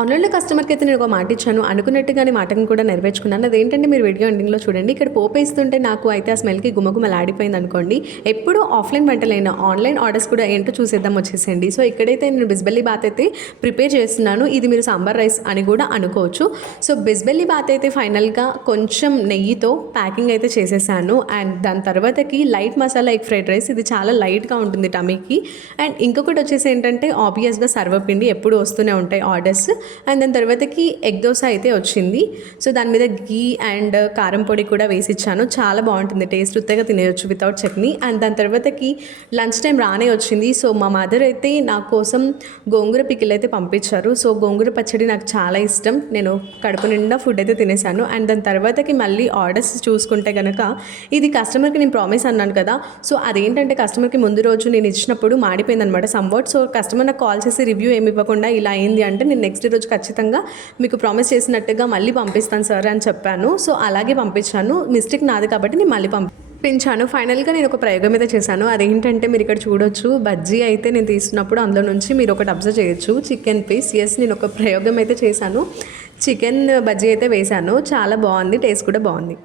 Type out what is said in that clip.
ఆన్లైన్లో కస్టమర్కి అయితే నేను ఒక మాట ఇచ్చాను, అనుకున్నట్టుగానే మాటను కూడా నెరవేర్చుకున్నాను. అదేంటంటే మీరు వీడియో ఎండింగ్లో చూడండి. ఇక్కడ పోపు వేస్తుంటే నాకు అయితే ఆ స్మెల్కి గుమగుమలాడిపోయింది అనుకోండి. ఎప్పుడు ఆఫ్లైన్ వంటలైనా ఆన్లైన్ ఆర్డర్స్ కూడా ఏంటో చూసేద్దాం వచ్చేసేయండి. సో ఇక్కడైతే నేను బిస్బెల్లి బాత్ అయితే ప్రిపేర్ చేస్తున్నాను. ఇది మీరు సాంబార్ రైస్ అని కూడా అనుకోవచ్చు. సో బిస్బెల్లి బాత్ అయితే ఫైనల్గా కొంచెం నెయ్యితో ప్యాకింగ్ అయితే చేసేసాను. అండ్ దాని తర్వాతకి light masala egg fried rice, ఇది చాలా లైట్గా ఉంటుంది టమీకి. అండ్ ఇంకొకటి వచ్చేసి ఏంటంటే ఆబ్వియస్గా సర్వపిండి ఎప్పుడు వస్తూనే ఉంటాయి ఆర్డర్స్. అండ్ దాని తర్వాతకి ఎగ్ దోశ అయితే వచ్చింది. సో దాని మీద గీ అండ్ కారం పొడి కూడా వేసి ఇచ్చాను. చాలా బాగుంటుంది టేస్ట్, ఉత్తగా తినేయచ్చు వితౌట్ చట్నీ. అండ్ దాని తర్వాతకి లంచ్ టైం రానే వచ్చింది. సో మా మదర్ అయితే నా కోసం గోంగూర పికిల్ అయితే పంపించారు. సో గోంగూర పచ్చడి నాకు చాలా ఇష్టం, నేను కడుపు నిండా ఫుడ్ అయితే తినేసాను. అండ్ దాని తర్వాతకి మళ్ళీ ఆర్డర్స్ చూసుకుంటే కనుక ఇది కస్టమర్కి నేను ప్రామిస్ అన్నాను కదా. సో అదేంటంటే కస్టమర్కి ముందు రోజు నేను ఇచ్చినప్పుడు మాడిపోయింది అనమాట సంవాట్. సో కస్టమర్ నాకు కాల్ చేసి రివ్యూ ఏమి ఇవ్వకుండా ఇలా అయింది అంటే నేను నెక్స్ట్ రోజు ఖచ్చితంగా మీకు ప్రామిస్ చేసినట్టుగా మళ్ళీ పంపిస్తాను సార్ అని చెప్పాను. సో అలాగే పంపించాను, మిస్టేక్ నాది కాబట్టి నేను మళ్ళీ పంపించాను. ఫైనల్గా నేను ఒక ప్రయోగం అయితే చేశాను. అదేంటంటే మీరు ఇక్కడ చూడొచ్చు, బజ్జీ అయితే నేను తీసినప్పుడు అందులో నుంచి మీరు ఒకటి అబ్జర్వ్ చేయొచ్చు, చికెన్ పీస్. ఎస్, నేను ఒక ప్రయోగం అయితే చేశాను, చికెన్ బజ్జీ అయితే వేశాను. చాలా బాగుంది, టేస్ట్ కూడా బాగుంది.